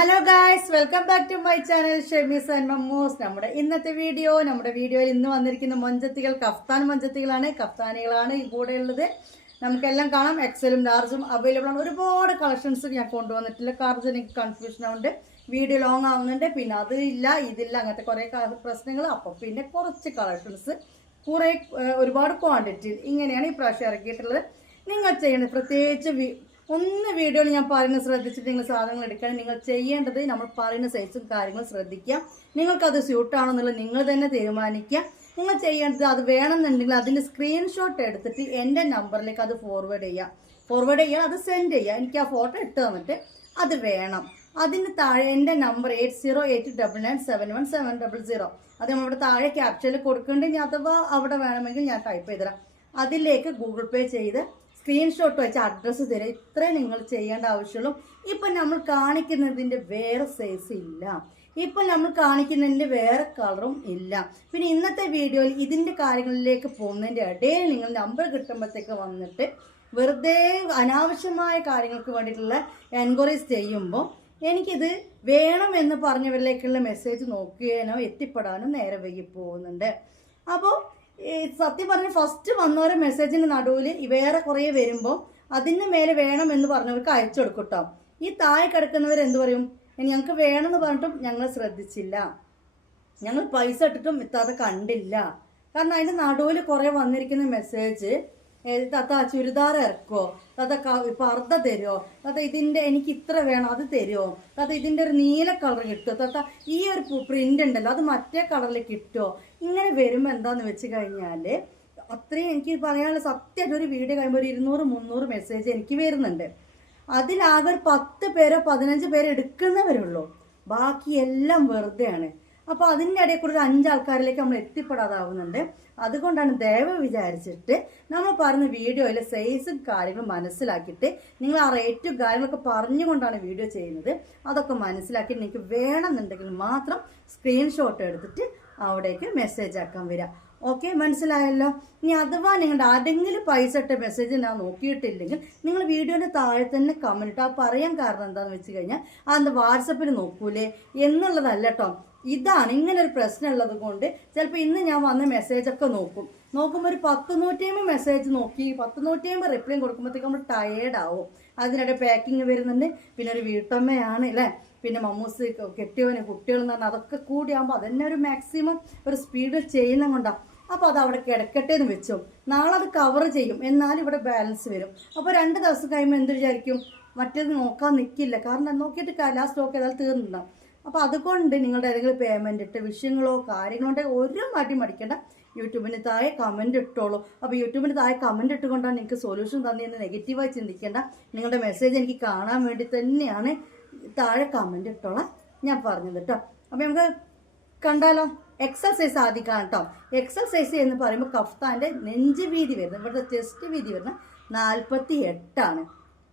Hello guys welcome back to my channel Shemees and Mammoos നമ്മുടെ ഇന്നത്തെ video നമ്മുടെ വീഡിയോയിൽ ഇന്ന് വന്നിരിക്കുന്ന മൊഞ്ചത്തികൾ കഫ്താൻ മൊഞ്ചത്തികളാണ് കഫ്താനികളാണ് കൂടെ ഉള്ളത്. നമുക്കെല്ലാം കാണാം. എക്സലും ലാർജും അവൈലബിൾ ആണ്. ഒരുപാട് കളക്ഷൻസ് ഞാൻ കൊണ്ടുവന്നിട്ടില്ല. കാർജ് എനിക്ക് കൺഫ്യൂഷൻ ആവുന്നുണ്ട് വീഡിയോ ലോങ് ആവുന്നുണ്ട്. പിന്നെ അത് ഇല്ല ഇതില്ല. അങ്ങനത്തെ കുറേ പ്രശ്നങ്ങൾ. അപ്പോൾ പിന്നെ കുറച്ച് കളക്ഷൻസ് കുറേ ഒരുപാട് ക്വാണ്ടിറ്റി ഇങ്ങനെയാണ് ഈ പ്രാവശ്യം ഇറക്കിയിട്ടുള്ളത്. നിങ്ങൾ ചെയ്യേണ്ടത് പ്രത്യേകിച്ച് ഒന്ന് വീഡിയോയിൽ ഞാൻ പറയുന്നത് ശ്രദ്ധിച്ചിട്ട് നിങ്ങൾ സാധനങ്ങൾ എടുക്കാൻ നിങ്ങൾ ചെയ്യേണ്ടത് നമ്മൾ പറയുന്ന സൈസും കാര്യങ്ങളും ശ്രദ്ധിക്കുക. നിങ്ങൾക്കത് സ്യൂട്ടാണെന്നുള്ളത് നിങ്ങൾ തന്നെ തീരുമാനിക്കുക. നിങ്ങൾ ചെയ്യേണ്ടത് അത് വേണമെന്നുണ്ടെങ്കിൽ അതിന്റെ സ്ക്രീൻഷോട്ട് എടുത്തിട്ട് എന്റെ നമ്പറിലേക്ക് അത് ഫോർവേഡ് ചെയ്യുക. ഫോർവേഡ് ചെയ്യുക അത് സെൻഡ് ചെയ്യുക. എനിക്ക് ആ ഫോട്ടോ ഇട്ട് തന്നിട്ട് അത് വേണം. അതിന് താഴെ എന്റെ number eight zero eight double nine seven one seven double zero അത് നമ്മുടെ താഴെ ക്യാപ്ഷനിൽ കൊടുക്കുന്നുണ്ട്. അഥവാ അവിടെ വേണമെങ്കിൽ ഞാൻ ടൈപ്പ് ചെയ്തുതരാം. അതിലേക്ക് ഗൂഗിൾ പേ ചെയ്ത് സ്ക്രീൻഷോട്ട് വെച്ച് അഡ്രസ്സ് തരിക ഇത്രയും നിങ്ങൾ ചെയ്യേണ്ട ആവശ്യമുള്ളൂ. ഇപ്പം നമ്മൾ കാണിക്കുന്നതിന്റെ വേറെ സൈസ് ഇല്ല. ഇപ്പം നമ്മൾ കാണിക്കുന്നതിന്റെ വേറെ കളറും ഇല്ല. പിന്നെ ഇന്നത്തെ വീഡിയോയിൽ ഇതിന്റെ കാര്യങ്ങളിലേക്ക് പോകുന്നതിന്റെ ഇടയിൽ നിങ്ങൾ നമ്പർ കിട്ടുമ്പോഴത്തേക്ക് വന്നിട്ട് വെറുതെ അനാവശ്യമായ കാര്യങ്ങൾക്ക് വേണ്ടിയിട്ടുള്ള എൻക്വയറീസ് ചെയ്യുമ്പോൾ എനിക്കിത് വേണമെന്ന് പറഞ്ഞവരിലേക്കുള്ള മെസ്സേജ് നോക്കിയാനോ എത്തിപ്പെടാനോ നേരെ വൈകി പോകുന്നുണ്ട്. അപ്പോൾ സത്യം പറഞ്ഞ ഫസ്റ്റ് വന്നവരെ മെസ്സേജിന് നടുവിൽ വേറെ കുറേ വരുമ്പോൾ അതിന് മേലെ വേണം എന്ന് പറഞ്ഞവർക്ക് അയച്ചു കൊടുക്കും കേട്ടോ ഈ താഴെ കിടക്കുന്നവർ എന്ത് പറയും? ഞങ്ങൾക്ക് വേണമെന്ന് പറഞ്ഞിട്ടും ഞങ്ങൾ ശ്രദ്ധിച്ചില്ല. ഞങ്ങൾ പൈസ ഇട്ടിട്ടും ഇത്താത്ത കണ്ടില്ല. കാരണം അതിന്റെ നടുവിൽ കുറേ വന്നിരിക്കുന്ന മെസ്സേജ് താത്ത ചുരിദാർ ഇറക്കുമോ തത്ത ക- അർദ്ധ തരുമോ തത്ത ഇതിന്റെ എനിക്ക് ഇത്ര വേണം അത് തരുമോ തത്ത ഇതിന്റെ ഒരു നീല കളർ കിട്ടുമോ തത്ത ഈ ഒരു പ്രിന്റ് ഉണ്ടല്ലോ അത് മറ്റേ കളറിൽ കിട്ടുമോ ഇങ്ങനെ വരുമ്പോൾ എന്താണെന്ന് വെച്ച് കഴിഞ്ഞാൽ അത്രയും എനിക്ക് പറയാനുള്ള സത്യമായിട്ട് ഒരു വീഡിയോ കഴിയുമ്പോൾ ഒരു ഇരുന്നൂറ് മുന്നൂറ് മെസ്സേജ് എനിക്ക് വരുന്നുണ്ട്. അതിലാകെ ഒരു പത്ത് പേരോ പതിനഞ്ച് പേരോ എടുക്കുന്നവരുള്ളൂ. ബാക്കി എല്ലാം വെറുതെയാണ്. അപ്പോൾ അതിന്റെ ഇടയിൽ കൂടെ ഒരു അഞ്ചാൾക്കാരിലേക്ക് നമ്മൾ എത്തിപ്പെടാതാവുന്നുണ്ട്. അതുകൊണ്ടാണ് ദയവ് വിചാരിച്ചിട്ട് നമ്മൾ പറഞ്ഞ വീഡിയോയിലെ സൈസും കാര്യങ്ങളും മനസ്സിലാക്കിയിട്ട് നിങ്ങൾ ആ റേറ്റും കാര്യങ്ങളൊക്കെ പറഞ്ഞുകൊണ്ടാണ് വീഡിയോ ചെയ്യുന്നത്. അതൊക്കെ മനസ്സിലാക്കി നിങ്ങൾക്ക് വേണമെന്നുണ്ടെങ്കിൽ മാത്രം സ്ക്രീൻഷോട്ട് എടുത്തിട്ട് അവിടേക്ക് മെസ്സേജ് ആക്കാൻ വരിക. ഓക്കെ മനസ്സിലായല്ലോ? ഇനി അഥവാ നിങ്ങളുടെ ആരെങ്കിലും പൈസ ഇട്ട മെസ്സേജ് ഞാൻ നോക്കിയിട്ടില്ലെങ്കിൽ നിങ്ങൾ വീഡിയോന്റെ താഴെ തന്നെ കമന്റ് ആ പറയാൻ കാരണം എന്താണെന്ന് വെച്ച് കഴിഞ്ഞാൽ അത് വാട്സപ്പിൽ നോക്കൂലേ? എന്നുള്ളതല്ല കേട്ടോ ഇതാണ് ഇങ്ങനെ ഒരു പ്രശ്നം ഉള്ളത് കൊണ്ട് ചിലപ്പോൾ ഇന്ന് ഞാൻ വന്ന മെസ്സേജൊക്കെ നോക്കും. നോക്കുമ്പോൾ ഒരു പത്ത് നൂറ്റിയമ്പത് മെസ്സേജ് നോക്കി പത്ത് നൂറ്റിയമ്പത് റിപ്ലൈ കൊടുക്കുമ്പോഴത്തേക്ക് നമ്മൾ ടയേർഡ് ആവും. അതിനിടെ പാക്കിങ് വരുന്നുണ്ട്. പിന്നെ ഒരു വീട്ടമ്മയാണ് അല്ലേ? പിന്നെ മമ്മൂസ് കെട്ടിയവന് കുട്ടികളെന്ന് പറഞ്ഞാൽ അതൊക്കെ കൂടിയാകുമ്പോൾ അതന്നെ ഒരു മാക്സിമം ഒരു സ്പീഡിൽ ചെയ്യുന്ന കൊണ്ടാണ് അപ്പോൾ അത് അവിടെ കിടക്കട്ടെ എന്ന് വെച്ചു. നാളെ അത് കവർ ചെയ്യും. എന്നാൽ ഇവിടെ ബാലൻസ് വരും. അപ്പോൾ രണ്ട് ദിവസം കഴിയുമ്പോൾ എന്ത് വിചാരിക്കും? മറ്റേത് നോക്കാൻ നിൽക്കില്ല കാരണം നോക്കിയിട്ട് ലാസ്റ്റ് ഏതായാലും തീർന്നിട്ടുണ്ടാവും. അപ്പോൾ അതുകൊണ്ട് നിങ്ങളുടെ ഏതെങ്കിലും പേയ്മെന്റ് ഇട്ട് വിഷയങ്ങളോ കാര്യങ്ങളോ ഉണ്ടെങ്കിൽ ഒരു മാറ്റി മടിക്കേണ്ട. യൂട്യൂബിന് താഴെ കമന്റ് ഇട്ടോളൂ. അപ്പോൾ യൂട്യൂബിന് താഴെ കമന്റ് ഇട്ടുകൊണ്ടാണ് നിങ്ങൾക്ക് സൊല്യൂഷൻ തന്നെയെന്ന് നെഗറ്റീവായി ചിന്തിക്കേണ്ട. നിങ്ങളുടെ മെസ്സേജ് എനിക്ക് കാണാൻ വേണ്ടി തന്നെയാണ് താഴെ കമന്റ് ഇട്ടോളാം. ഞാൻ പറഞ്ഞത് കേട്ടോ. അപ്പോൾ നമുക്ക് കണ്ടാലോ? എക്സസൈസ് ആദ്യം കാണട്ടോ എക്സസൈസ് എന്ന് പറയുമ്പോൾ കഫ്താന്റെ നെഞ്ച് വീതി വരുന്നത്. ഇവിടുത്തെ ചെസ്റ്റ് വീതി വരുന്നത് നാൽപ്പത്തി എട്ടാണ്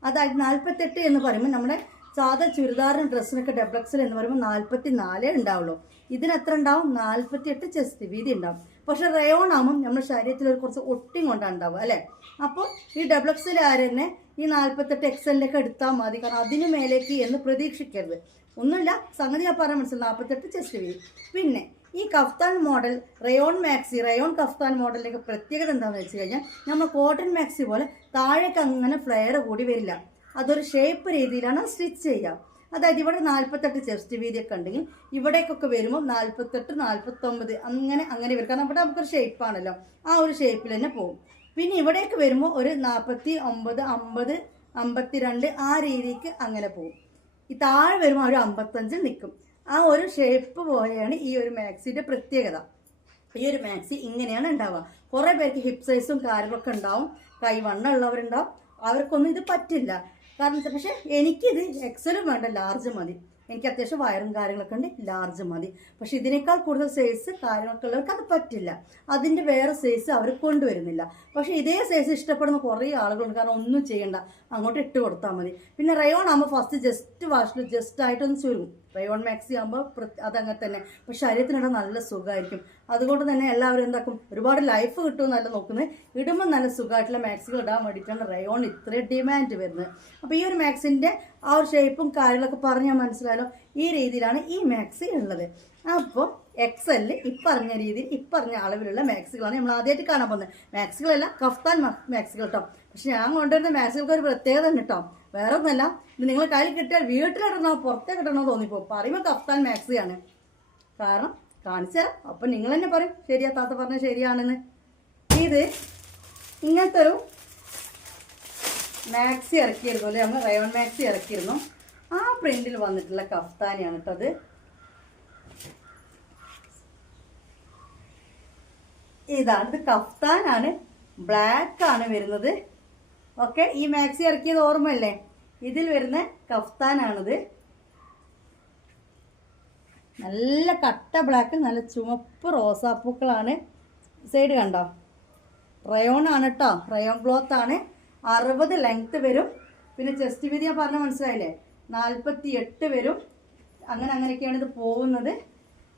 അതായത് നാൽപ്പത്തെട്ട് എന്ന് പറയുമ്പോൾ നമ്മുടെ സാധാ ചുരിദാറിനും ഡ്രസ്സിനൊക്കെ ഡെബ്ലക്സിൽ എന്ന് പറയുമ്പോൾ നാൽപ്പത്തി നാലേ ഉണ്ടാവുള്ളൂ. ഇതിന് എത്ര ഉണ്ടാവും? നാൽപ്പത്തി എട്ട് ചെസ്റ്റ് വീതി ഉണ്ടാവും. പക്ഷെ റയോൺ ആകുമ്പം നമ്മുടെ ശരീരത്തിൽ ഒരു കുറച്ച് ഒട്ടി കൊണ്ടാണ് ഉണ്ടാവുക അല്ലേ? അപ്പോൾ ഈ ഡെബ്ലക്സിൽ തന്നെ ഈ നാൽപ്പത്തെട്ട് എക്സലിലേക്ക് എടുത്താൽ മതി. കാരണം അതിന് മേലേക്ക് എന്ന് പ്രതീക്ഷിക്കരുത്. ഒന്നുമില്ല സംഗതി ഞാൻ പറയാൻ മനസ്സിലായി. നാൽപ്പത്തെട്ട് ചെസ്റ്റ് വീതി. പിന്നെ ഈ kaftan model rayon maxi rayon kaftan മോഡലിന്റെ പ്രത്യേകത എന്താണെന്ന് വെച്ച് കഴിഞ്ഞാൽ നമ്മൾ കോട്ടൺ മാക്സി പോലെ താഴേക്ക് അങ്ങനെ ഫ്ലെയർ കൂടി വരില്ല. അതൊരു ഷേപ്പ് രീതിയിലാണ് സ്റ്റിച്ച് ചെയ്യുക. അതായത് ഇവിടെ നാൽപ്പത്തെട്ട് ചെസ്റ്റ് വീതിയൊക്കെ ഉണ്ടെങ്കിൽ ഇവിടേക്കൊക്കെ വരുമ്പോൾ നാൽപ്പത്തെട്ട് നാൽപ്പത്തൊമ്പത് അങ്ങനെ അങ്ങനെ വരും. കാരണം ഇവിടെ നമുക്കൊരു ഷേപ്പാണല്ലോ ആ ഒരു ഷേപ്പിൽ തന്നെ പോകും. പിന്നെ ഇവിടേക്ക് വരുമ്പോൾ ഒരു നാൽപ്പത്തി ഒമ്പത് അമ്പത് അമ്പത്തിരണ്ട് ആ രീതിക്ക് അങ്ങനെ പോകും. ഈ താഴെ വരുമ്പോൾ ഒരു അമ്പത്തഞ്ചിൽ നിൽക്കും. ആ ഒരു ഷേപ്പ് പോലെയാണ് ഈ ഒരു മാക്സിന്റെ പ്രത്യേകത. ഈ ഒരു മാക്സി ഇങ്ങനെയാണ് ഉണ്ടാവുക. കുറേ പേർക്ക് ഹിപ്പ് സൈസും കാര്യങ്ങളൊക്കെ ഉണ്ടാവും. കൈ വണ്ണമുള്ളവരുണ്ടാവും അവർക്കൊന്നും ഇത് പറ്റില്ല. കാരണം വെച്ചാൽ പക്ഷേ എനിക്കിത് എക്സലും വേണ്ട ലാർജ് മതി. എനിക്ക് അത്യാവശ്യം വയറും കാര്യങ്ങളൊക്കെ ഉണ്ട് ലാർജ് മതി. പക്ഷെ ഇതിനേക്കാൾ കൂടുതൽ സൈസ് കാര്യങ്ങളൊക്കെ ഉള്ളവർക്ക് അത് പറ്റില്ല. അതിന്റെ വേറെ സൈസ് അവർ കൊണ്ടുവരുന്നില്ല. പക്ഷെ ഇതേ സൈസ് ഇഷ്ടപ്പെടുന്ന കുറേ ആളുകളുണ്ട്. കാരണം ഒന്നും ചെയ്യണ്ട. അങ്ങോട്ട് ഇട്ട് കൊടുത്താൽ മതി. പിന്നെ റയോൺ ആകുമ്പോൾ ഫസ്റ്റ് ജസ്റ്റ് വാഷിൽ ജസ്റ്റ് ആയിട്ടൊന്ന് ചുരുങ്ങും. റയോൺ മാക്സി ആകുമ്പോൾ അതങ്ങനെ തന്നെ. അപ്പോൾ ശരീരത്തിനിടെ നല്ല സുഖമായിരിക്കും അതുകൊണ്ട് തന്നെ എല്ലാവരും എന്താക്കും? ഒരുപാട് ലൈഫ് കിട്ടുമെന്നല്ല നോക്കുന്നത് ഇടുമ്പോൾ നല്ല സുഖമായിട്ടുള്ള മാക്സികൾ ഇടാൻ വേണ്ടിയിട്ടാണ് റയോൺ ഇത്രയും ഡിമാൻഡ് വരുന്നത് അപ്പോൾ ഈ ഒരു മാക്സിന്റെ ആ ഒരു ഷേപ്പും കാര്യങ്ങളൊക്കെ പറഞ്ഞാൽ മനസ്സിലായാലോ ഈ രീതിയിലാണ് ഈ മാക്സി ഉള്ളത്. അപ്പോൾ എക്സ് എല്ല് ഇപ്പറഞ്ഞ രീതിയിൽ ഇപ്പറഞ്ഞ അളവിലുള്ള മാക്സുകളാണ് നമ്മൾ ആദ്യമായിട്ട് കാണാൻ പോകുന്നത്. മാക്സുകളല്ല കഫ്താൻ മാക്സികൾ കേട്ടോ പക്ഷെ ഞാൻ കൊണ്ടുവരുന്ന മാക്സുകൾക്ക് ഒരു പ്രത്യേകത ഉണ്ട് കേട്ടോ വേറെ ഒന്നല്ല ഇത് നിങ്ങൾ കയ്യിൽ കിട്ടിയാൽ വീട്ടിലിടണോ പുറത്തേ കിട്ടണോ തോന്നിപ്പോ പറയുമ്പോൾ കഫ്താൻ മാക്സിയാണ് കാരണം കാണിച്ചു തരാം. അപ്പം നിങ്ങൾ തന്നെ പറയും ശരിയാ താത്ത പറഞ്ഞ ശരിയാണെന്ന്. ഇത് ഇങ്ങനത്തെ ഒരു മാക്സി ഇറക്കിയിരുന്നു അല്ലേ? നമ്മൾ റയോൺ മാക്സി ഇറക്കിയിരുന്നു. ആ പ്രിന്റിൽ വന്നിട്ടുള്ള കഫ്താനിയാണ് കേട്ടോ അത്. ഇതാണ്. ഇത് കഫ്താനാണ്. ബ്ലാക്ക് ആണ് വരുന്നത്. ഓക്കെ ഈ മാക്സി ഇറക്കിയത് ഓർമ്മയല്ലേ? ഇതിൽ വരുന്ന കഫ്താനാണിത്. നല്ല കട്ട ബ്ലാക്ക് നല്ല ചുമപ്പ് റോസാപ്പൂക്കളാണ് സൈഡ് കണ്ടോ? റയോൺ ആണ് കേട്ടോ റയോൺ ക്ലോത്ത് ആണ്. അറുപത് ലെങ്ത്ത് വരും. പിന്നെ ചെസ്റ്റ് വീതി ഞാൻ പറഞ്ഞ മനസ്സിലായില്ലേ? നാൽപ്പത്തി എട്ട് വരും. അങ്ങനെ അങ്ങനെയൊക്കെയാണ് ഇത് പോകുന്നത്.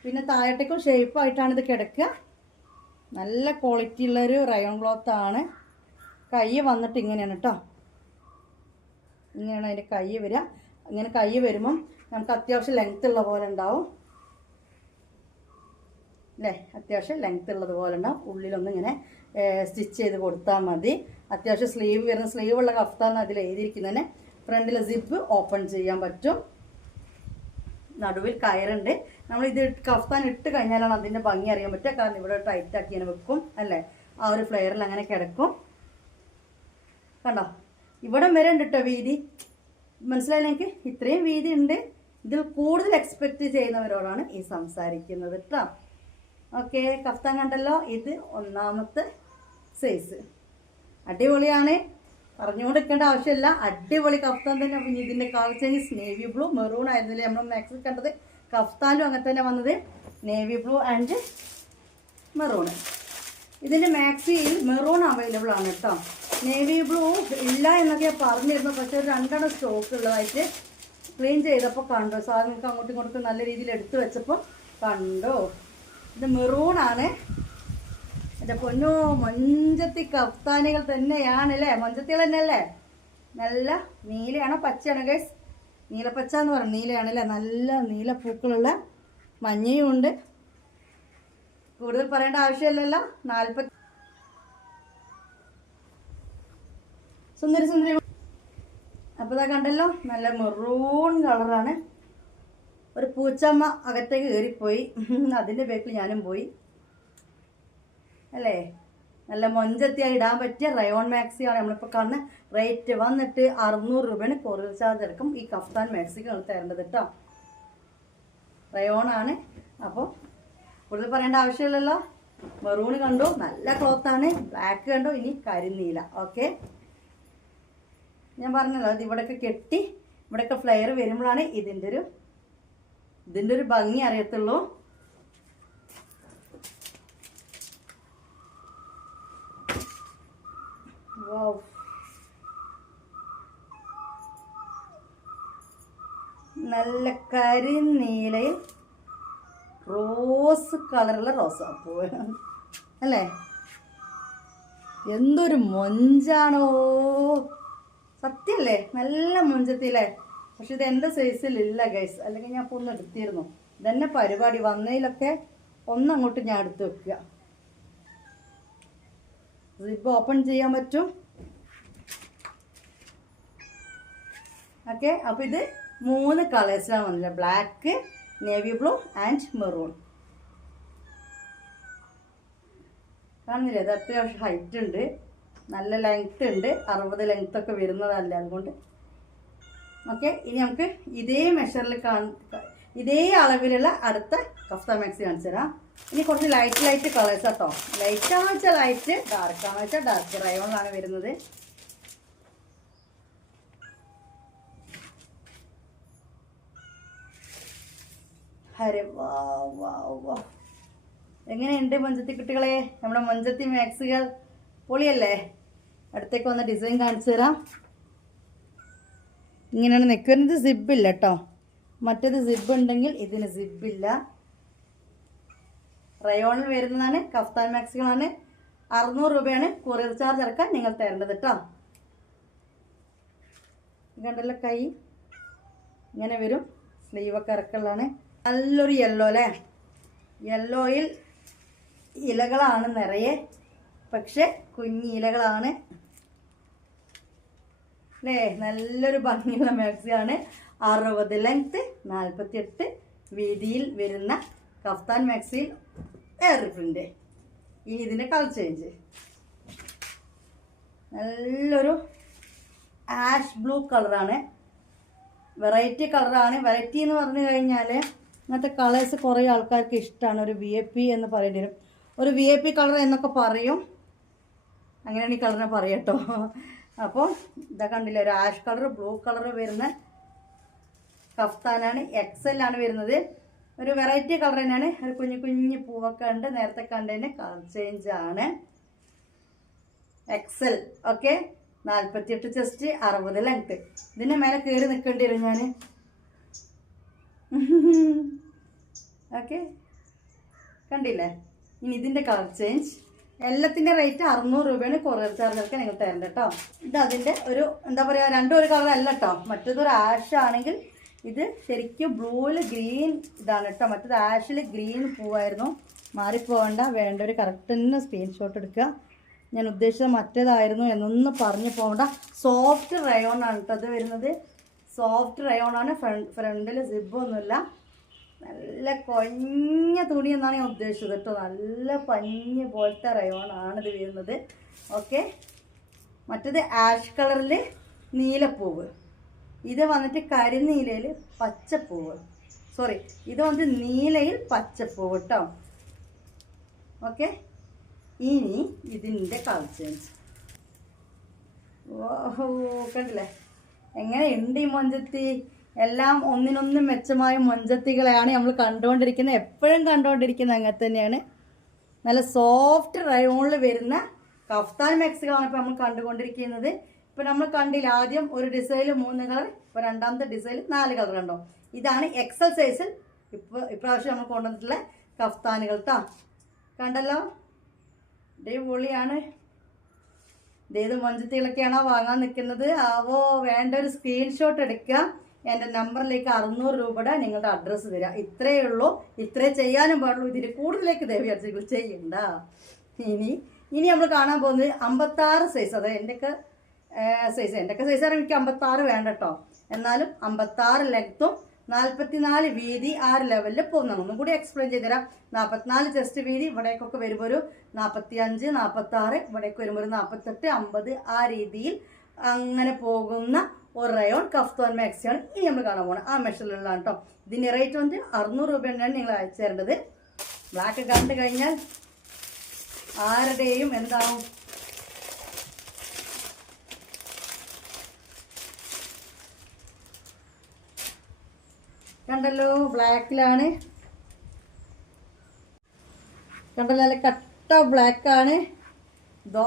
പിന്നെ താഴത്തേക്കും ഷേപ്പായിട്ടാണ് ഇത് കിടക്കുക. നല്ല ക്വാളിറ്റി ഉള്ളൊരു റയോൺ ക്ലോത്ത് ആണ്. കൈ വന്നിട്ട് ഇങ്ങനെയാണ് കേട്ടോ ഇങ്ങനെയാണ് അതിന്റെ കൈ വരിക ഇങ്ങനെ കൈ വരുമ്പം നമുക്ക് അത്യാവശ്യം ലെങ്ത് ഉള്ള പോലെ ഉണ്ടാവും. അല്ലേ അത്യാവശ്യം ലെങ്ത് ഉള്ളത് പോലെ ഉണ്ടാവും. ഉള്ളിലൊന്നും ഇങ്ങനെ സ്റ്റിച്ച് ചെയ്ത് കൊടുത്താൽ മതി. അത്യാവശ്യം സ്ലീവ് വരുന്ന സ്ലീവ് ഉള്ള കഫ്താന്ന് അതിൽ എഴുതിയിരിക്കുന്നതിന് ഫ്രണ്ടിലെ സിപ്പ് ഓപ്പൺ ചെയ്യാൻ പറ്റും. നടുവിൽ കയറുണ്ട്. നമ്മൾ ഇത് കഫ്താൻ ഇട്ട് കഴിഞ്ഞാലാണ് അതിന്റെ ഭംഗി അറിയാൻ പറ്റുക. കാരണം ഇവിടെ ടൈറ്റ് ആക്കി ഇങ്ങനെ വെക്കും അല്ലേ? ആ ഒരു ഫ്ലെയറിൽ അങ്ങനെ കിടക്കും. കണ്ടോ? ഇവിടം വരെ ഉണ്ട് കേട്ടോ വീതി. മനസ്സിലായില്ല എനിക്ക്? ഇത്രയും വീതി ഉണ്ട്. ഇതിൽ കൂടുതൽ എക്സ്പെക്റ്റ് ചെയ്യുന്നവരോടാണ് ഈ സംസാരിക്കുന്നത് കേട്ടോ ഓക്കെ കഫ്താൻ കണ്ടല്ലോ? ഇത് ഒന്നാമത്തെ സൈസ് അടിപൊളിയാണ്. പറഞ്ഞു കൊടുക്കേണ്ട ആവശ്യമില്ല. അടിപൊളി കഫ്താൻ തന്നെ. അപ്പം ഇതിന്റെ colour change navy blue maroon ആയിരുന്നില്ലേ? നമ്മൾ മാക്സിൽ കണ്ടത് കഫ്താനും അങ്ങനെ തന്നെ വന്നത്. നേവി ബ്ലൂ ആൻഡ് മെറൂൺ ഇതിന്റെ മാക്സിയിൽ മെറൂൺ അവൈലബിൾ ആണ് കേട്ടോ. നേവി ബ്ലൂ ഇല്ല എന്നൊക്കെ പറഞ്ഞിരുന്നു. പക്ഷേ രണ്ടെണ്ണം സ്റ്റോക്ക് ഉള്ളതായിട്ട് ക്ലീൻ ചെയ്തപ്പോൾ കണ്ടു. സാധനങ്ങൾക്ക് അങ്ങോട്ടും ഇങ്ങോട്ടും നല്ല രീതിയിൽ എടുത്തു വെച്ചപ്പോൾ കണ്ടു. ഇത് മെറൂൺ ആണ്. എന്റെ പൊന്നു മൊഞ്ചത്തി കഫ്താനികൾ തന്നെയാണ് അല്ലേ മൊഞ്ചത്തികൾ തന്നെയല്ലേ? നല്ല നീലയാണോ പച്ചയാണോ ഗൈസ് നീലപ്പച്ച എന്ന് പറയും. നീലയാണ് അല്ലേ നല്ല നീലപ്പൂക്കളുള്ള മഞ്ഞയും ഉണ്ട്. കൂടുതൽ പറയേണ്ട ആവശ്യമില്ലല്ലോ. നാൽപ്പത്തി സുന്ദരി സുന്ദരി. അപ്പോൾ ഇതാ കണ്ടല്ലോ നല്ല മെറൂൺ കളറാണ്. ഒരു പൂച്ചമ്മ അകത്തേക്ക് കയറിപ്പോയി. അതിന്റെ ബേക്കിൽ ഞാനും പോയി. അല്ലേ? നല്ല മൊഞ്ചത്തിയായി ഇടാൻ പറ്റിയ റയോൺ മാക്സിയാണ് നമ്മളിപ്പോൾ കാണുന്ന റേറ്റ് വന്നിട്ട് അറുന്നൂറ് രൂപയാണ് കൊറിയർ ചാർജ് എടുക്കും ഈ കഫ്താൻ മാക്സിക്ക് നിങ്ങൾ തരേണ്ടത് കേട്ടോ റയോൺ ആണ്. അപ്പോൾ കൂടുതൽ പറയേണ്ട ആവശ്യമില്ലല്ലോ. മെറൂൺ കണ്ടു നല്ല ക്ലോത്താണ് ബ്ലാക്ക് കണ്ടു ഇനി കരിനീല. ഓക്കെ ഞാൻ പറഞ്ഞല്ലോ ഇത് ഇവിടെയൊക്കെ കെട്ടി ഇവിടെയൊക്കെ ഫ്ലെയർ വരുമ്പോഴാണ് ഇതിന്റെ ഒരു ഇതിന്റെ ഒരു ഭംഗി അറിയത്തുള്ളൂ. നല്ല കരിനീലയിൽ റോസ് കളറുള്ള റോസാപ്പൂ അല്ലേ? എന്തൊരു മൊഞ്ചാണോ? സത്യല്ലേ നല്ല മൊഞ്ചത്തില്ലേ പക്ഷെ ഇത് എന്റെ സൈസിലില്ല ഗൈസ് അല്ലെങ്കിൽ ഞാൻ ഇപ്പോൾ എടുത്തിരുന്നു. ഇതന്നെ പരിപാടി. വന്നതിലൊക്കെ ഒന്നങ്ങോട്ട് ഞാൻ എടുത്ത് വെക്കുക. സിബ് ഓപ്പൺ ചെയ്യാൻ പറ്റും. ഓക്കെ അപ്പോൾ ഇത് മൂന്ന് കളേഴ്സിലാണ് വന്നില്ല black navy blue and maroon കാണുന്നില്ലേ ഇത് അത്യാവശ്യം ഹൈറ്റ് ഉണ്ട്. നല്ല ലെങ്ത് ഉണ്ട്. അറുപത് ലെങ്ത് ഒക്കെ വരുന്നതല്ല അതുകൊണ്ട്. ഓക്കെ ഇനി നമുക്ക് ഇതേ മെഷറിൽ കാണ ഇതേ അളവിലുള്ള അടുത്ത കഫ്ത മാക്സി കാണിച്ചു തരാം. ഇനി കുറച്ച് ലൈറ്റ് ലൈറ്റ് കളേഴ്സ് കേട്ടോ ലൈറ്റ് ആണെന്ന് വെച്ചാൽ ലൈറ്റ് ഡാർക്ക് ആണെന്ന് വെച്ചാൽ ഡാർക്ക് റയോണിലാണ് വരുന്നത്. ഹരെ വാ വാ വാ എങ്ങനെയുണ്ട് മഞ്ചത്തി കുട്ടികളെ? നമ്മുടെ മഞ്ചത്തി മാക്സുകൾ പൊളിയല്ലേ? അടുത്തേക്ക് വന്ന ഡിസൈൻ കാണിച്ചു തരാം. ഇങ്ങനെയാണ് നെക്ക് വരുന്നത് സിബില്ല കേട്ടോ മറ്റേത് സിബ് ഉണ്ടെങ്കിൽ ഇതിന് സിബില്ല റയോണിൽ വരുന്നതാണ് കഫ്താൻ മാക്സികളാണ്. അറുന്നൂറ് രൂപയാണ് കൊറിയർ ചാർജ് ഇറക്കാൻ നിങ്ങൾ തരേണ്ടത് കേട്ടോ കണ്ടല്ലോ കൈ. ഇങ്ങനെ വരും. സ്ലീവൊക്കെ ഇറക്കുള്ളതാണ്. നല്ലൊരു യെല്ലോ അല്ലേ? യെല്ലോയിൽ ഇലകളാണ് നിറയെ. പക്ഷെ കുഞ്ഞി ഇലകളാണ്. അല്ലേ നല്ലൊരു ഭംഗിയുള്ള മാക്സിയാണ്. അറുപത് ലെങ്ത് നാൽപ്പത്തിയെട്ട് വീതിയിൽ വരുന്ന കഫ്താൻ മാക്സിയിൽ വേറെ പ്രിന്റ് ഇനി ഇതിന്റെ കളർ ചേഞ്ച് നല്ലൊരു ആഷ് ബ്ലൂ കളറാണ് വെറൈറ്റി കളറാണ് വെറൈറ്റി എന്ന് പറഞ്ഞു കഴിഞ്ഞാൽ ഇങ്ങനത്തെ കളേഴ്സ് കുറേ ആൾക്കാർക്ക് ഇഷ്ടമാണ് ഒരു വി എ പി എന്ന് പറയേണ്ടി വരും. ഒരു വി എ പി കളർ എന്നൊക്കെ പറയും. അങ്ങനെയാണ് ഈ കളറിനെ പറയട്ടോ അപ്പോൾ ഇതാ കണ്ടില്ല ഒരു ആഷ് കളർ ബ്ലൂ കളർ വരുന്ന കഫ്താനാണ് എക്സൽ ആണ് വരുന്നത്. ഒരു വെറൈറ്റി കളർ തന്നെയാണ്. ഒരു കുഞ്ഞു കുഞ്ഞു പൂവൊക്കെ ഉണ്ട്. നേരത്തെ കണ്ടതിന് കളർ ചേഞ്ച് ആണ്. XL okay? നാൽപ്പത്തിയെട്ട് ചെസ്റ്റ് അറുപത് ലെങ്ത് ഇതിന്റെ മേലെ കയറി നിൽക്കേണ്ടി വരും ഞാൻ ഓക്കെ? കണ്ടില്ലേ? ഇനി ഇതിന്റെ കളർ ചേഞ്ച് എല്ലാത്തിന്റെ റേറ്റ് അറുന്നൂറ് രൂപയാണ് കൊറിയർ ചാർജൊക്കെ നിങ്ങൾ തരേണ്ട കേട്ടോ. ഇത് അതിന്റെ ഒരു എന്താ പറയുക രണ്ടും ഒരു കളർ അല്ല കേട്ടോ. മറ്റേതൊരു ആഷ് ആണെങ്കിൽ ഇത് ശരിക്കും ബ്ലൂവിൽ ഗ്രീൻ ഇതാണ് കേട്ടോ. മറ്റേത് ആഷിൽ ഗ്രീൻ പൂവായിരുന്നു. മാറിപ്പോകണ്ട വേണ്ട ഒരു കറക്റ്റ് തന്നെ സ്ക്രീൻഷോട്ട് എടുക്കുക. ഞാൻ ഉദ്ദേശിച്ചത് മറ്റേതായിരുന്നു എന്നൊന്നും പറഞ്ഞു പോകണ്ട. സോഫ്റ്റ് റയോൺ ആണ് കേട്ടോ അത് വരുന്നത്. സോഫ്റ്റ് റയോൺ ആണ്. ഫ്രണ്ട് ഫ്രണ്ടിൽ സിബൊന്നുമില്ല നല്ല കൊഞ്ഞ തുണി എന്നാണ് ഞാൻ ഉദ്ദേശിച്ചത് കേട്ടോ. നല്ല പഞ്ഞ് പോലത്തെ റയോൺ ആണ് ഇത് വരുന്നത്. ഓക്കെ മറ്റേത് ആഷ് കളറിൽ നീലപ്പൂവ്. ഇത് വന്നിട്ട് കരിനീലയിൽ പച്ചപ്പൂവ്. സോറി ഇത് വന്നിട്ട് നീലയിൽ പച്ചപ്പൂവ് കേട്ടോ ഓക്കെ ഇനി ഇതിന്റെ കളർ ചേഞ്ച് ഓഹോ കണ്ടില്ലേ? എങ്ങനെയുണ്ട് ഈ മൊഞ്ചത്തി? എല്ലാം ഒന്നിനൊന്നും മെച്ചമായ മൊഞ്ചത്തികളെയാണ് നമ്മൾ കണ്ടുകൊണ്ടിരിക്കുന്നത്. എപ്പോഴും കണ്ടുകൊണ്ടിരിക്കുന്നത് അങ്ങനെ തന്നെയാണ്. നല്ല സോഫ്റ്റ് റയോണിൽ വരുന്ന കഫ്താൻ മാക്സുകളാണ് ഇപ്പോൾ നമ്മൾ കണ്ടുകൊണ്ടിരിക്കുന്നത് ഇപ്പോൾ നമ്മൾ കണ്ടില്ല ആദ്യം ഒരു ഡിസൈനിൽ മൂന്ന് കളർ ഇപ്പോൾ രണ്ടാമത്തെ ഡിസൈനിൽ നാല് കളർ കണ്ടോ? ഇതാണ് എക്സൽ സൈസിൽ ഇപ്പോൾ ഇപ്രാവശ്യം നമ്മൾ കൊണ്ടുവന്നിട്ടുള്ള കഫ്താനുകൾ കേട്ടോ കണ്ടല്ലോ? അടിപൊളിയാണ് ഇതേത് മൊഞ്ചത്തികളൊക്കെയാണോ വാങ്ങാൻ നിൽക്കുന്നത്. ആവോ വേണ്ട ഒരു സ്ക്രീൻഷോട്ട് എടുക്കുക. എന്റെ നമ്പറിലേക്ക് അറുന്നൂറ് രൂപയുടെ നിങ്ങളുടെ അഡ്രസ്സ് തരാം ഇത്രയേ ഉള്ളൂ. ഇത്രേ ചെയ്യാനും പാടുള്ളൂ. ഇതിന് കൂടുതലേക്ക് ദേവി ചെയ്യണ്ട. ഇനി ഇനി നമ്മൾ കാണാൻ പോകുന്നത് അമ്പത്താറ് സൈസ് അതായത് എന്റെയൊക്കെ സൈസ് എന്റെയൊക്കെ സൈസ് എനിക്ക് അമ്പത്താറ് വേണ്ട കേട്ടോ എന്നാലും അമ്പത്താറ് ലെങ്ത്തും നാൽപ്പത്തിനാല് വീതി ആ ഒരു ലെവലിൽ പോകുന്ന ഒന്നും കൂടി എക്സ്പ്ലെയിൻ ചെയ്തുതരാം നാൽപ്പത്തിനാല് ചെസ്റ്റ് വീതി ഇവിടേക്കൊക്കെ വരുമ്പോൾ ഒരു നാൽപ്പത്തി അഞ്ച് നാൽപ്പത്തി ആറ് ഇവിടേക്ക് വരുമ്പോൾ ഒരു നാൽപ്പത്തെട്ട് അമ്പത് ആ രീതിയിൽ അങ്ങനെ പോകുന്ന ഒരു റയോൺ കഫ്തോൻ മാക്സിയാണ് ഇനി നമ്മൾ കാണാൻ പോകുന്നത് ആ മെഷറിലുള്ളതാണ് കേട്ടോ ഇതിന്റെ റേറ്റ് വന്നിട്ട് അറുന്നൂറ് രൂപ തന്നെയാണ് നിങ്ങൾ അയച്ചു തരേണ്ടത്. ബ്ലാക്ക് കണ്ടു കഴിഞ്ഞാൽ ആരുടെയും എന്താവും? കണ്ടല്ലോ ബ്ലാക്കിലാണ് കണ്ടല്ലോ നല്ല കട്ട ബ്ലാക്കാണ്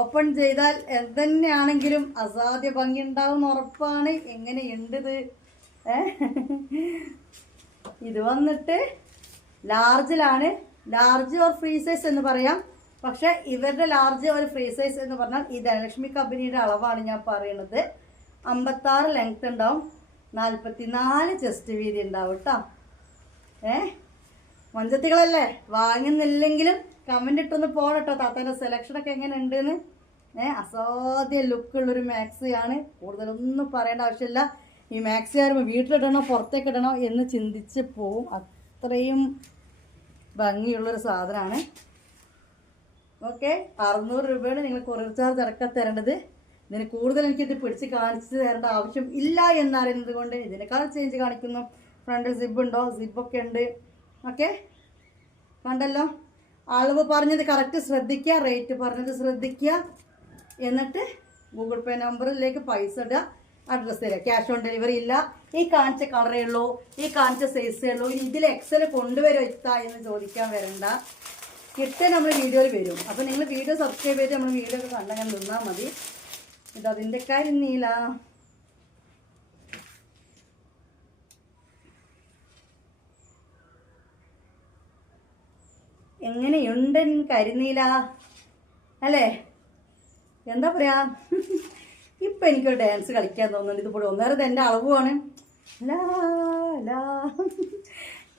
ഓപ്പൺ ചെയ്താൽ എന്തന്നെയാണെങ്കിലും അസാധ്യ ഭംഗി ഉണ്ടാവും ഉറപ്പാണ്. ഇത് ഇത് വന്നിട്ട് ലാർജിലാണ് ലാർജ് ഓർ ഫ്രീ സൈസ് എന്ന് പറയാം. പക്ഷെ ഇവരുടെ ലാർജ് ഒരു ഫ്രീ സൈസ് എന്ന് പറഞ്ഞാൽ ഈ ധനലക്ഷ്മി കമ്പനിയുടെ അളവാണ് ഞാൻ പറയുന്നത് അമ്പത്താറ് ലെങ്ത് ഉണ്ടാവും. നാൽപ്പത്തിനാല് ചെസ്റ്റ് വീതി ഉണ്ടാവും കേട്ടോ ഏ? മഞ്ചത്തികളല്ലേ? വാങ്ങുന്നില്ലെങ്കിലും കമന്റ് ഇട്ടൊന്ന് പോകട്ടോ താത്താന്റെ സെലക്ഷനൊക്കെ എങ്ങനെ ഉണ്ടെന്ന് ഏ? അസാധ്യ ലുക്കുള്ളൊരു മാക്സിയാണ്. കൂടുതലൊന്നും പറയേണ്ട ആവശ്യമില്ല. ഈ മാക്സി ആരുമ്പോൾ വീട്ടിലിടണോ പുറത്തേക്ക് ഇടണോ എന്ന് ചിന്തിച്ച് പോവും. അത്രയും ഭംഗിയുള്ളൊരു സാധനമാണ്. ഓക്കെ? അറുന്നൂറ് രൂപയാണ് നിങ്ങൾ കൊറിയർ ചാർജ് തരേണ്ടത്. ഇതിന് കൂടുതൽ എനിക്കിത് പിടിച്ച് കാണിച്ച് തരേണ്ട ആവശ്യം ഇല്ല എന്നറിയുന്നത് കൊണ്ട് ഇതിനേക്കാൾ ചേഞ്ച് കാണിക്കുന്നു. ഫ്രണ്ട് സിബ് ഉണ്ടോ? സിബൊക്കെ ഉണ്ട്. ഓക്കെ കണ്ടല്ലോ? അളവ് പറഞ്ഞത് കറക്റ്റ് ശ്രദ്ധിക്കുക. റേറ്റ് പറഞ്ഞത് ശ്രദ്ധിക്കുക. എന്നിട്ട് ഗൂഗിൾ പേ നമ്പറിലേക്ക് പൈസ ഇടുക. അഡ്രസ്സ് തരിക. ക്യാഷ് ഓൺ ഡെലിവറി ഇല്ല. ഈ കാണിച്ച കളറേ ഉള്ളൂ. ഈ കാണിച്ച സൈസേ ഉള്ളൂ. ഇനി ഇതിൽ എക്സൽ കൊണ്ടുവരോ ഇത്ത എന്ന് ചോദിക്കാൻ വരണ്ട. കിട്ടേ നമ്മൾ വീഡിയോയിൽ വരും. അപ്പോൾ നിങ്ങൾ വീഡിയോ സബ്സ്ക്രൈബ് ചെയ്ത് നമ്മൾ വീഡിയോ ഒക്കെ കണ്ടങ്ങനെ നിന്നാൽ മതി. ഇതതിന്റെ കരിനീല എങ്ങനെയുണ്ട് കരിനീല? അല്ലേ? എന്താ പറയാ? ഇപ്പൊ എനിക്ക് ഡാൻസ് കളിക്കാൻ തോന്നുന്നുണ്ട്. ഇതുപോലെ ഒന്നേരത് എന്റെ അളവുമാണ്. ലാ ലാ.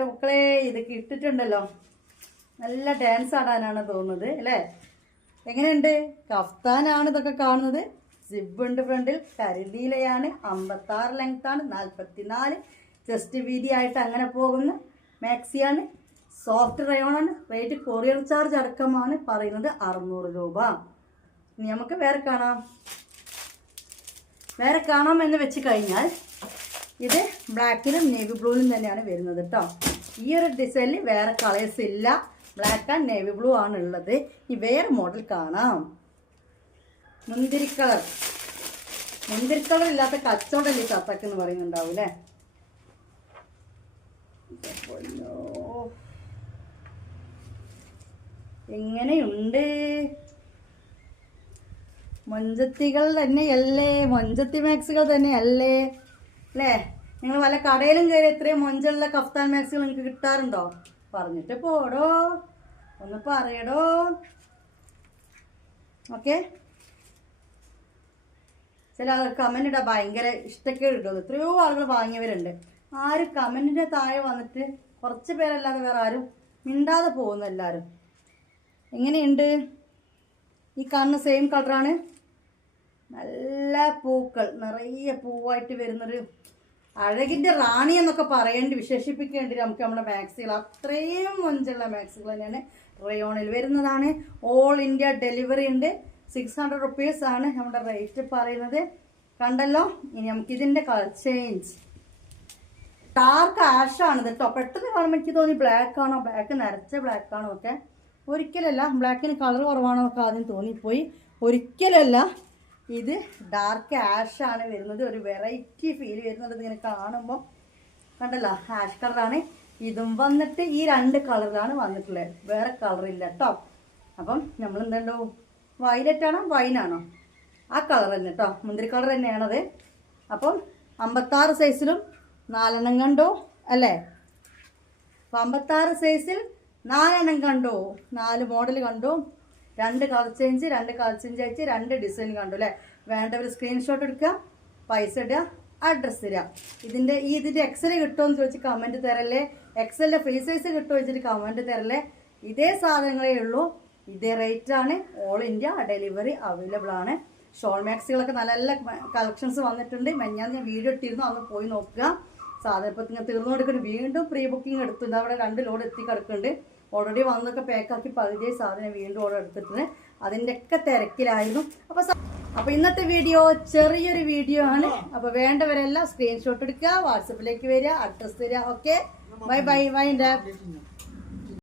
മക്കളെ ഇത് കിട്ടിട്ടുണ്ടല്ലോ നല്ല ഡാൻസ് ആടാനാണ് തോന്നുന്നത് അല്ലേ? എങ്ങനെയുണ്ട്? കഫ്താനാണ് ഇതൊക്കെ കാണുന്നത്. സിബുണ്ട് ഫ്രണ്ടിൽ കരിലീലയാണ് അമ്പത്താറ് ലെങ്ത് ആണ് നാൽപ്പത്തിനാല്. ചെസ്റ്റ് വീതി ആയിട്ട് അങ്ങനെ പോകുന്ന. മാക്സിയാണ് സോഫ്റ്റ് റയോണാണ് റേറ്റ് കൊറിയർ ചാർജ് അടക്കമാണ്. പറയുന്നത് അറുന്നൂറ് രൂപ. ഇനി നമുക്ക് വേറെ കാണാം. വേറെ കാണാം എന്ന് വെച്ച് കഴിഞ്ഞാൽ ഇത് ബ്ലാക്കിലും നേവി ബ്ലൂവിലും തന്നെയാണ് വരുന്നത് കേട്ടോ ഈ ഒരു ഡിസൈനിൽ വേറെ കളേഴ്സ് ഇല്ല. ബ്ലാക്ക് ആൻഡ് നേവി ബ്ലൂ ആണ് ഉള്ളത് ഈ വേറെ മോഡൽ കാണാം. മുന്തിരി കളർ. മുന്തിരി കളർ ഇല്ലാത്ത കച്ചവടമല്ലേ ചത്തക്ക എന്ന് പറയുന്നുണ്ടാവും അല്ലേ. എങ്ങനെയുണ്ട്? മൊഞ്ചത്തികൾ തന്നെയല്ലേ? മൊഞ്ചത്തി മാക്സുകൾ തന്നെയല്ലേ? അല്ലേ നിങ്ങൾ വല്ല കടയിലും കയറി ഇത്രയും മൊഞ്ചുള്ള കഫ്താൻ മാക്സുകൾ നിങ്ങൾക്ക് കിട്ടാറുണ്ടോ? പറഞ്ഞിട്ട് പോടോ. ഒന്ന് പറയടോ. ഓക്കെ? ചില ആളുകൾ കമന്റ് ഭയങ്കര ഇഷ്ടക്കേട് ഇടും എത്രയോ ആളുകൾ വാങ്ങിയവരുണ്ട്. ആരും കമന്റിന്റെ താഴെ വന്നിട്ട് കുറച്ച് പേരല്ലാതെ വേറെ ആരും മിണ്ടാതെ പോകുന്നു എല്ലാവരും എങ്ങനെയുണ്ട്? ഈ കാണുന്ന സെയിം കളറാണ് നല്ല പൂക്കൾ. നിറയെ പൂവായിട്ട് വരുന്നൊരു അഴകിന്റെ റാണി എന്നൊക്കെ പറയേണ്ടി വിശേഷിപ്പിക്കേണ്ടി നമുക്ക് നമ്മുടെ മാക്സികൾ അത്രയും മൊഞ്ചുള്ള മാക്സികൾ തന്നെയാണ്. റയോണിൽ വരുന്നതാണ്. ഓൾ ഇന്ത്യ ഡെലിവറി ഉണ്ട്. സിക്സ് ഹൺഡ്രഡ് റുപ്പീസ് ആണ് നമ്മുടെ റേറ്റ് പറയുന്നത്. കണ്ടല്ലോ? ഇനി നമുക്ക് ഇതിന്റെ കളർ ചേഞ്ച് ഡാർക്ക് ആഷ് ആണ് ഇത് കേട്ടോ പെട്ടെന്ന് കാണുമ്പോൾ എനിക്ക് തോന്നി ബ്ലാക്ക് ആണോ? ബ്ലാക്ക് നിറച്ച ബ്ലാക്ക് ആണോ ഒക്കെ. ഒരിക്കലല്ല ബ്ലാക്കിന് കളർ കുറവാണോ ഒക്കെ ആദ്യം തോന്നിപ്പോയി. ഒരിക്കലല്ല ഇത് ഡാർക്ക് ആഷ് ആണ് വരുന്നത്. ഒരു വെറൈറ്റി ഫീൽ വരുന്നത് ഇങ്ങനെ കാണുമ്പോൾ കണ്ടല്ലോ? ആഷ് കളറാണ് ഇതും വന്നിട്ട് ഈ രണ്ട് കളറാണ് വന്നിട്ടുള്ളത്. വേറെ കളറില്ല കേട്ടോ അപ്പം നമ്മൾ എന്തുണ്ടോ വയലറ്റ് ആണോ വൈനാണോ? ആ കളർ തന്നെ കേട്ടോ മുന്തിരി കളർ തന്നെയാണത്. അപ്പം അമ്പത്താറ് സൈസിലും നാലെണ്ണം കണ്ടോ? അല്ലേ? അപ്പം അമ്പത്താറ് സൈസിൽ നാലെണ്ണം കണ്ടോ? നാല് മോഡൽ കണ്ടു? രണ്ട് കളർ ചേഞ്ച് രണ്ട് കളർ ചേഞ്ച് അയച്ച് രണ്ട് ഡിസൈൻ കണ്ടു അല്ലേ? വേണ്ടവർ സ്ക്രീൻഷോട്ട് എടുക്കുക പൈസ ഇടുക അഡ്രസ്സ് തരിക. ഇതിന്റെ ഈ ഇതിന്റെ എക്സൽ കിട്ടുമെന്ന് ചോദിച്ച് കമന്റ് തരല്ലേ? എക്സലിന്റെ ഫ്രീ സൈസ് കിട്ടുമോ ചോദിച്ചിട്ട് കമന്റ് തരല്ലേ? ഇതേ സാധനങ്ങളേ ഉള്ളൂ. ഇതേ റേറ്റ് ആണ് ഓൾ ഇന്ത്യ ഡെലിവറി അവൈലബിൾ ആണ്. ഷോൾ മാക്സികളൊക്കെ നല്ല നല്ല കളക്ഷൻസ് വന്നിട്ടുണ്ട്. ഞാൻ ഞാൻ വീഡിയോ ഇട്ടിരുന്നു. അന്ന് പോയി നോക്കുക. സാധനം ഇപ്പം നിങ്ങൾ തീർന്നു കൊടുക്കുന്നുണ്ട്. വീണ്ടും പ്രീ ബുക്കിംഗ് എടുത്തിട്ടുണ്ട്. അവിടെ രണ്ട് ലോഡ് എത്തി കിടക്കുന്നുണ്ട്. ഓൾറെഡി വന്നൊക്കെ പാക്കാക്കി പകുതിയെ സാധനം വീണ്ടും ഓർഡർ എടുത്തിട്ടുണ്ട്. അതിന്റെയൊക്കെ തിരക്കിലായിരുന്നു. അപ്പോൾ അപ്പോൾ ഇന്നത്തെ വീഡിയോ ചെറിയൊരു വീഡിയോ ആണ്. അപ്പോൾ വേണ്ടവരെല്ലാം സ്ക്രീൻഷോട്ട് എടുക്കുക. വാട്സപ്പിലേക്ക് വരിക. അഡ്രസ്സ് തരിക. Okay bye bye bye